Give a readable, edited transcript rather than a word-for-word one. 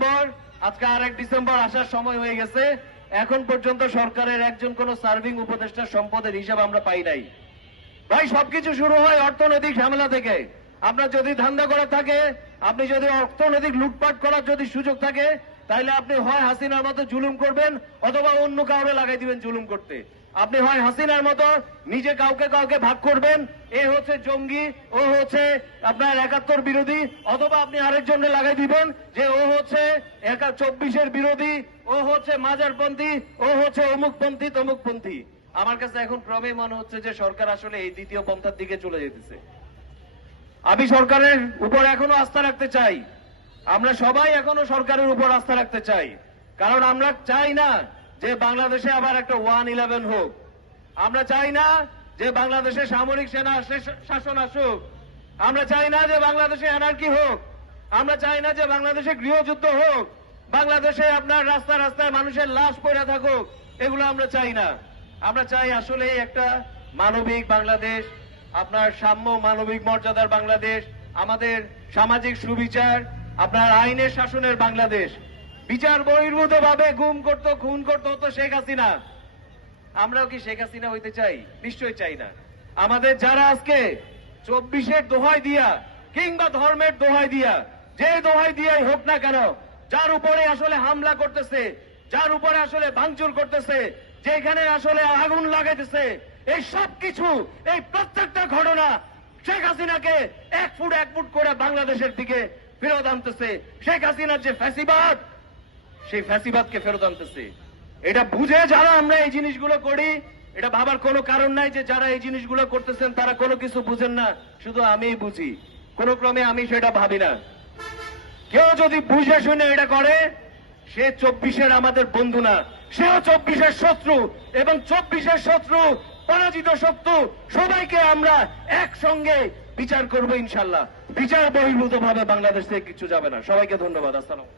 December, আজকে আর 1 December আসার সময় হয়ে গেছে। এখন পর্যন্ত সরকারের একজন কোন সার্ভিং উপদেষ্টার সম্পদের হিসাব আমরা পাই নাই। ভাই, সবকিছু শুরু হয় অর্থনৈতিক ঝামেলা থেকে। আপনার যদি ধান্দা করা থাকে, আপনি যদি অর্থনৈতিক লুটপাট করার যদি সুযোগ থাকে, তাহলে আপনি হয় হাসিনার মতো জুলুম করবেন অথবা অন্য কাউকে লাগাই দিবেন জুলুম করতে। আপনি হয় হাসিনার মতো নিজে কাউকে কাউকে ভাগ করবেন, এ হচ্ছে জঙ্গি, ও হচ্ছে আপনার 71 বিরোধী, অথবা আপনি আরেকজনকে লাগাই দিবেন যে ও হচ্ছে 24-এর বিরোধী, ও হচ্ছে মাজারপন্থী, ও হচ্ছে অমুকপন্থী তমুকপন্থী। আমার কাছে এখন ক্রমে মনে হচ্ছে যে সরকার আসলে এই দ্বিতীয় পন্থার দিকে চলে যেতেছে। আমি সরকারের উপর এখনো আস্থা রাখতে চাই, আমরা সবাই এখনো সরকারের উপর আস্থা রাখতে চাই, কারণ আমরা চাই না যে বাংলাদেশে আবার একটা 1-11 হোক। আমরা চাই না যে বাংলাদেশে সামরিক সেনা শাসন আসুক। আমরা চাই না যে বাংলাদেশে অ্যানার্কি হোক। আমরা চাই না যে বাংলাদেশে গৃহযুদ্ধ হোক, বাংলাদেশে আপনার রাস্তা রাস্তায় মানুষের লাশ পড়ে থাকুক। এগুলো আমরা চাই না। আমরা চাই আসলে একটা মানবিক বাংলাদেশ, আপনার সাম্য মানবিক মর্যাদার বাংলাদেশ, আমাদের সামাজিক সুবিচার, আপনার আইনের শাসনের বাংলাদেশ। বিচার বহির্ভূত ভাবে গুম করত, খুন করত হতো শেখ হাসিনা। আমরাও কি শেখ হাসিনা হইতে চাই? নিশ্চয়ই চাই না। আমাদের যারা আজকে 24-এর দোহাই দিয়া কিংবা ধর্মের দোহাই দিয়া, যে দোহাই দিয়াই হোক না কেন, যার উপরে আসলে হামলা করতেছে, যার উপরে আসলে ভাঙচুর করতেছে, যেখানে আসলে আগুন লাগাইতেছে, এই সব কিছু, এই প্রত্যেকটা ঘটনা শেখ হাসিনাকে 1 ফুট 1 ফুট করে বাংলাদেশের দিকে ফেরত আনতেছে। শেখ হাসিনার যে ফ্যাসিবাদ, সেই ফ্যাসিবাদকে ফেরত আনতেছে। এটা বুঝে যারা আমরা এই জিনিসগুলো করি, এটা ভাবার কোনো কারণ নাই যে যারা এই জিনিসগুলো করতেছেন তারা কোনো কিছু বুঝেন না, শুধু আমিই বুঝি। কোনো ক্রমে আমি সেটা ভাবি না। কেউ যদি বুঝে শুনে এটা করে, সে 24-এর আমাদের বন্ধু না, সেও 24-এর শত্রু। এবং 24-এর শত্রু, পরাজিত শত্রু, সবাইকে আমরা একসঙ্গে বিচার করবো ইনশাল্লাহ। বিচার বহির্ভূত ভাবে বাংলাদেশ থেকে কিছু যাবে না। সবাইকে ধন্যবাদ। আসসালাম।